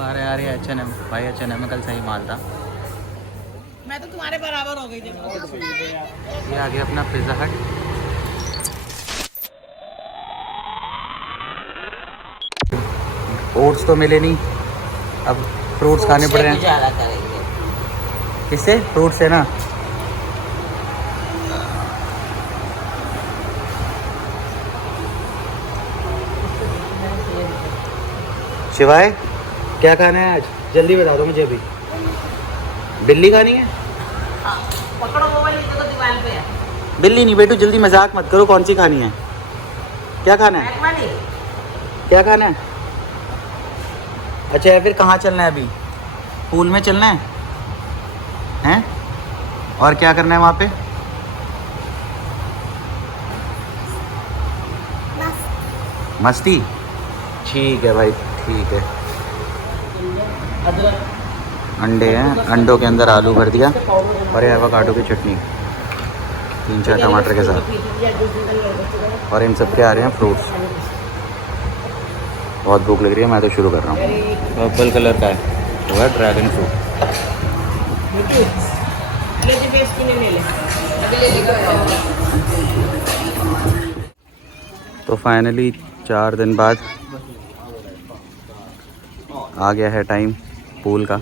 दोबारा आ रही है H&M भाई। H&M में कल सही माल था। मैं तो तुम्हारे बराबर हो गई थी। ये आ गया अपना पिज़्ज़ा हट। ओट्स तो मिले नहीं, अब फ्रूट्स खाने पड़ रहे हैं। गुजारा करेंगे। किससे? फ्रूट से ना। शिवाय क्या खाना है आज? जल्दी बता दो मुझे। अभी बिल्ली खानी है? पकड़ो वो वाली जो दीवार पे है। बिल्ली नहीं बेटू, जल्दी मजाक मत करो। कौन सी खानी है? क्या खाना है? बैक वाली। क्या खाना है? अच्छा, या फिर कहाँ चलना है अभी? पूल में चलना है? हैं? और क्या करना है वहाँ पे? मस्ती। ठीक है भाई, ठीक है। अंडे हैं, अंडों के अंदर आलू भर दिया और ये एवोकाडो की चटनी 3-4 टमाटर के साथ। और इन सब के आ रहे हैं फ्रूट्स। बहुत भूख लग रही है, मैं तो शुरू कर रहा हूँ। पर्पल कलर का है, वो है ड्रैगन फ्रूट। तो फाइनली 4 दिन बाद आ गया है टाइम पूल का।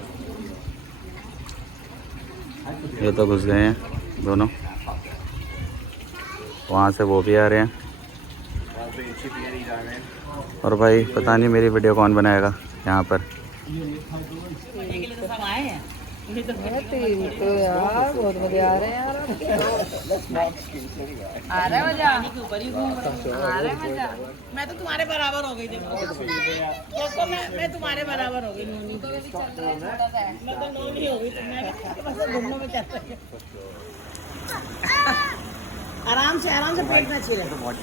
ये तो घुस गए हैं दोनों, वहाँ से वो भी आ रहे हैं। और भाई पता नहीं मेरी वीडियो कौन बनाएगा यहाँ पर। तो यार बहुत मजे आ रहे हैं यार। आ रहा है मजा, आ रहा है मजा। मैं तो तुम्हारे बराबर हो गई थी। देखो मैं तुम्हारे बराबर हो गई। नोनी तो वैसे चल रहा है, छोटा सा है। मैं तो नोनी हो गई, मैं बस घूमने में चल रही है। आराम से पेट में छिले। बहुत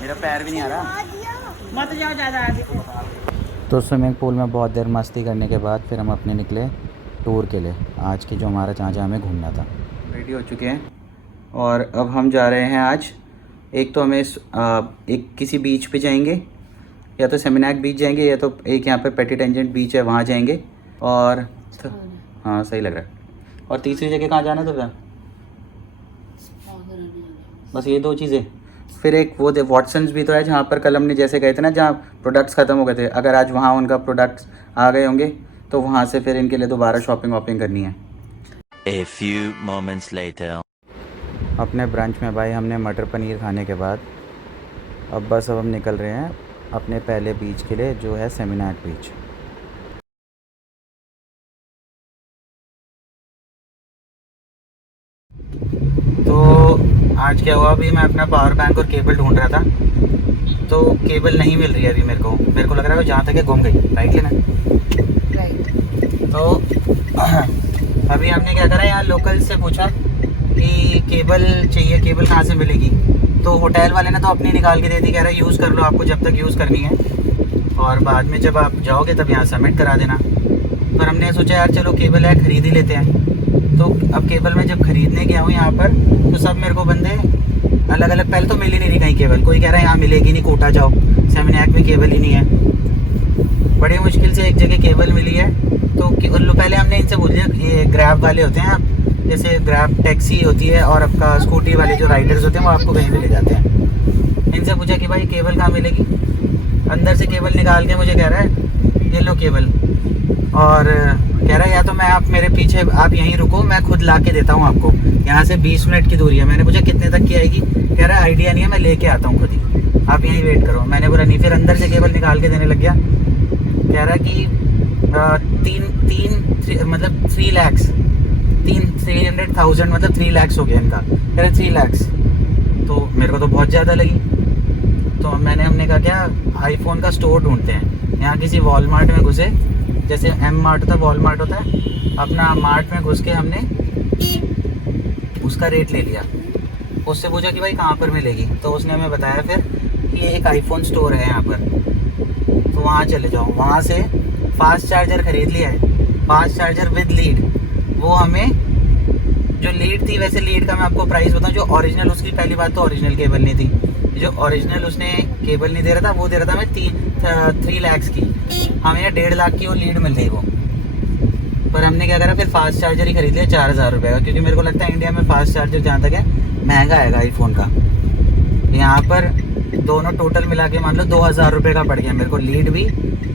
मेरा पैर भी नहीं आ रहा। मत जाओ ज़्यादा आगे। तो स्विमिंग पूल में बहुत देर मस्ती करने के बाद फिर हम अपने निकले टूर के लिए। आज की जो हमारा जहाँ हमें घूमना था, रेडी हो चुके हैं और अब हम जा रहे हैं आज। एक तो हमें एक किसी बीच पे जाएंगे, या तो सेमिनाक बीच जाएंगे, या तो एक यहाँ पे पेटी टेंजेंट बीच है वहाँ जाएंगे। और हाँ सही लग रहा है। और तीसरी जगह कहाँ जाना था? बस ये 2 चीज़ें। फिर एक वो वॉटसन्स भी तो है जहाँ पर कल हमने जैसे गए थे ना, जहाँ प्रोडक्ट्स ख़त्म हो गए थे। अगर आज वहाँ उनका प्रोडक्ट्स आ गए होंगे तो वहाँ से फिर इनके लिए दोबारा शॉपिंग वॉपिंग करनी है। A few moments later. अपने ब्रंच में भाई हमने मटर पनीर खाने के बाद अब हम निकल रहे हैं अपने पहले बीच के लिए, जो है सेमिनाक बीच। तो आज क्या हुआ, अभी मैं अपना पावर बैंक और केबल ढूंढ रहा था, तो केबल नहीं मिल रही है अभी मेरे को लग रहा है जहाँ तक है गुम गई। राइट लेना। तो अभी हमने क्या करा, यहाँ लोकल से पूछा कि केबल चाहिए, केबल कहाँ से मिलेगी। तो होटल वाले ने तो अपनी निकाल के दे दी, कह रहा है यूज़ कर लो, आपको जब तक यूज़ करनी है, और बाद में जब आप जाओगे तब यहाँ सबमिट करा देना। पर हमने सोचा यार चलो केबल है, ख़रीद ही लेते हैं। तो अब केबल में जब ख़रीदने गया हूँ यहाँ पर, तो सब मेरे को बंदे अलग अलग, पहले तो मिल ही नहीं रही कहीं केबल। कोई कह रहा है यहाँ मिलेगी नहीं, कोटा जाओ, सेमिनाक में केबल ही नहीं है। बड़ी मुश्किल से एक जगह केबल मिली है। तो पहले हमने इनसे पूछ लिया, ये ग्रैब वाले होते हैं, जैसे ग्रैब टैक्सी होती है और आपका स्कूटी वाले जो राइडर्स होते हैं वो आपको कहीं भी ले जाते हैं। इनसे पूछा कि भाई केबल कहाँ मिलेगी। अंदर से केबल निकाल के मुझे कह रहा है ये लो केबल, और कह रहा है या तो मैं आप मेरे पीछे आप यहीं रुको, मैं खुद ला के देता हूँ आपको, यहाँ से 20 मिनट की दूरी है। मैंने पूछा कितने तक की आएगी, कह रहा है आइडिया नहीं है, मैं लेके आता हूँ खुद ही, आप यहीं वेट करो। मैंने बोला नहीं। फिर अंदर से केबल निकाल के देने लग गया। कह रहा है कि 300,000 मतलब 3 लाख हो गया इनका। कह रहे 3 लाख। तो मेरे को तो बहुत ज़्यादा लगी। तो हमने कहा क्या आईफोन का स्टोर ढूंढते हैं। यहाँ किसी वॉलमार्ट में घुसे, जैसे एम मार्ट होता है वॉलमार्ट होता है, अपना मार्ट में घुस के हमने उसका रेट ले लिया। उससे पूछा कि भाई कहाँ पर मिलेगी, तो उसने हमें बताया फिर कि एक आईफोन स्टोर है यहाँ पर, तो वहाँ चले जाओ। वहाँ से फास्ट चार्जर ख़रीद लिया है, फास्ट चार्जर विद लीड। वो हमें जो लीड थी, वैसे लीड का मैं आपको प्राइस बताऊँ, जो ओरिजिनल, उसकी पहली बात तो ओरिजिनल केबल नहीं थी, जो ओरिजिनल उसने केबल नहीं दे रहा था, वो दे रहा था मैं 3 लाख की। हमें 1.5 लाख की वो लीड मिल गई वो। पर हमने क्या करा, फिर फास्ट चार्जर ही खरीद लिया 4,000 रुपये का, क्योंकि मेरे को लगता है इंडिया में फास्ट चार्जर जहाँ तक है महंगा आएगा आईफोन का। यहाँ पर दोनों टोटल मिला के मान लो 2,000 रुपये का पड़ गया मेरे को, लीड भी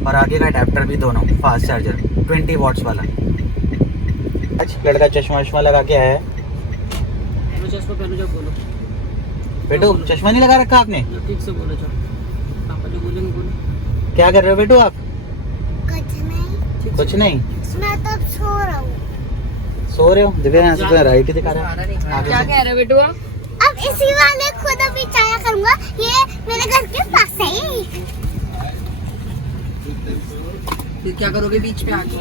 और आगे का अडेप्टर भी, दोनों फास्ट चार्जर 20 वॉट्स वाला। अच्छा लड़का चश्मा वश्मा लगा के आया है। चश्मा पहनो जब बोलो बेटू, चश्मा नहीं लगा रखा आपने? ठीक से बोलो, चलो पापा जो बोलेंगे बोलो। क्या कर रहे हो बेटू आप? कुछ नहीं, मैं तब सो रहा हूँ। सो रहे हो? दिव्या यहाँ से तो राइट ही दिखा रहा है। क्या कह रहे हो बेटू आप? अब इसी वाले खुद अभी चाया करूँगा, ये मेरे घर के पास है ही। फिर क्या करोगे बीच पे आके?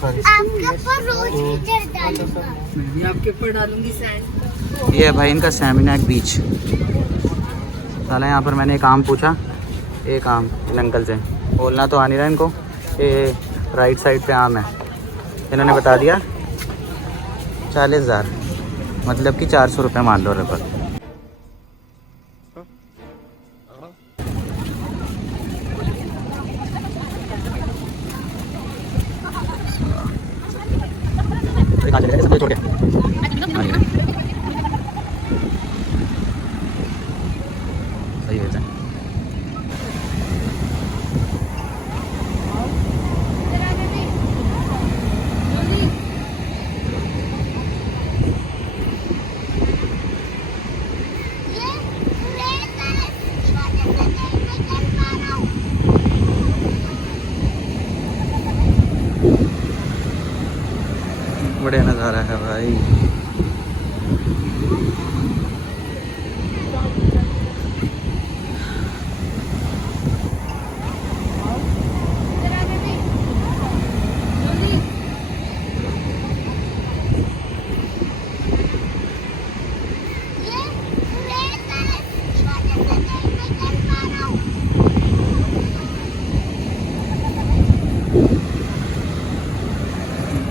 सॉरी, आपके ऊपर रोज कीचड़ डालूंगा। मैं भी आपके ऊपर डालूंगी सैंड। ये है भाई इनका सेमिनाक बीच। साला यहाँ पर मैंने एक आम पूछा, एक आम इन अंकल से, बोलना तो आ नहीं रहा इनको, ये राइट साइड पे आम है। इन्होंने बता दिया 40,000, मतलब कि 400 रुपये मान लो रबर। छोड़ के सही है। बढ़िया नज़ारा है भाई।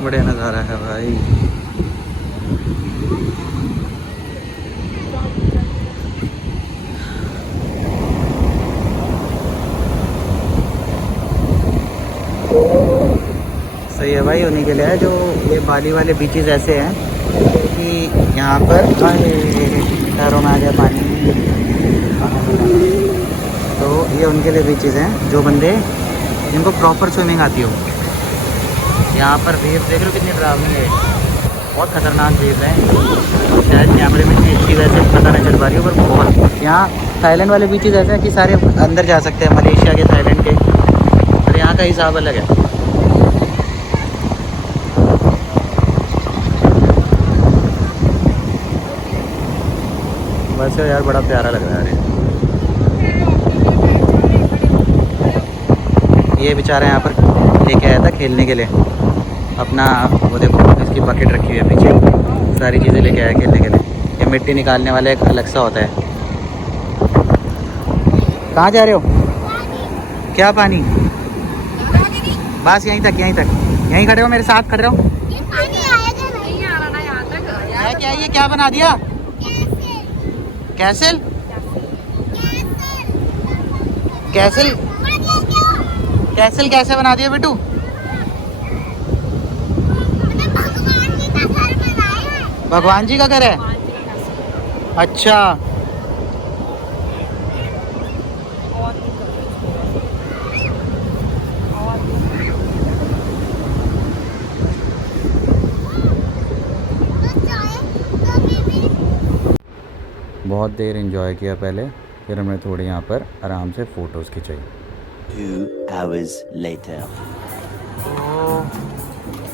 बढ़िया नज़ारा है भाई। सही है भाई, उन्हीं के लिए है जो ये बाली वाले बीचेस ऐसे हैं कि यहाँ पर पैरों में आ गया पानी। तो ये उनके लिए बीचेस हैं जो बंदे जिनको प्रॉपर स्विमिंग आती हो। यहाँ पर वेव देख रहे हो कितनी डरावनी है, बहुत खतरनाक वेव है। शायद कैमरे में इतनी अच्छी वैसे पता नहीं चल पा रही हो, पर बहुत। यहाँ थाईलैंड वाले बीचेस ऐसे हैं कि सारे अंदर जा सकते हैं, मलेशिया के, थाईलैंड के, और यहाँ का हिसाब अलग है। वैसे यार बड़ा प्यारा लग रहा है यार। ये बेचारा यहाँ पर लेके आया था खेलने के लिए अपना, वो देखो इसकी बकेट रखी हुई है पीछे, सारी चीज़ें लेके आया खेलने के लिए। ये मिट्टी निकालने वाला एक अलग सा होता है। कहाँ जा रहे हो? क्या पानी? बस यहीं तक, यहीं तक, यहीं खड़े हो, मेरे साथ खड़े रहो। ये पानी आएगा नहीं आ रहा ना यहाँ तक। है क्या ये क्या बना दिया? कैसल? कैसल? कैसल कैसे बना दिया बेटू? भगवान जी का घर है। अच्छा, बहुत देर एंजॉय किया पहले, फिर हमने थोड़ी यहाँ पर आराम से फ़ोटोज़ खिंचाई। 2 hours later. तो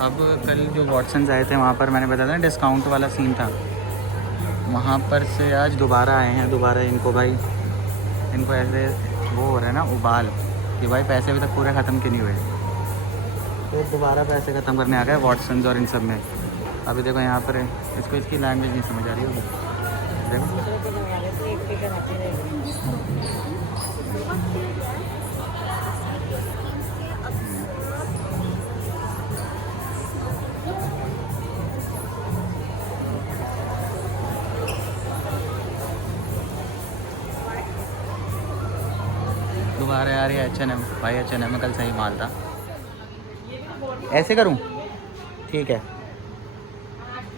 अब कल जो वॉटसन्स आए थे वहाँ पर मैंने बताया था ना डिस्काउंट वाला सीन था, वहाँ पर से आज दोबारा आए हैं। दोबारा इनको भाई, इनको ऐसे वो हो रहा है ना उबाल कि भाई पैसे अभी तक पूरे ख़त्म क्यों नहीं हुए, तो दोबारा पैसे ख़त्म करने आ गए वॉटसन्स और इन सब में। अभी देखो यहाँ पर इसको इसकी लैंग्वेज नहीं समझ आ रही होगी, देखो। आ रही है H&M। भाई H&M में कल सही माल था। ऐसे करूं? ठीक है।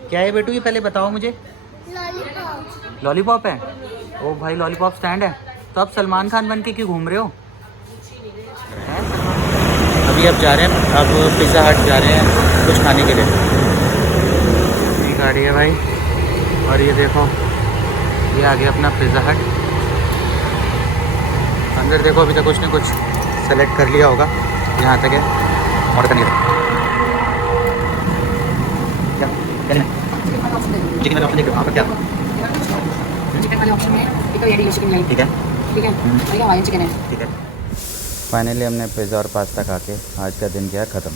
क्या है बेटू ये पहले बताओ मुझे। लॉलीपॉप। लॉलीपॉप है? ओ भाई लॉलीपॉप स्टैंड है। तो आप सलमान खान बन के क्यों घूम रहे हो? हैं? अभी अब जा रहे हैं, अब पिज़्ज़ा हट जा रहे हैं कुछ खाने के लिए। ये गाड़ी है भाई, और ये देखो ये आ गया अपना पिज़्ज़ा हट। अंदर देखो अभी तक कुछ नहीं कुछ सेलेक्ट कर लिया होगा, यहाँ तक है ऑर्डर करने क्या चिकन वाला ऑप्शन देख लो आपका क्या चिकन वाले ऑप्शन में एक तो ये चिकन ठीक है ठीक है भैया हवाई चिकन है। ठीक है। फाइनली हमने पिज़्ज़ा और पास्ता खा के आज का दिन गया ख़त्म।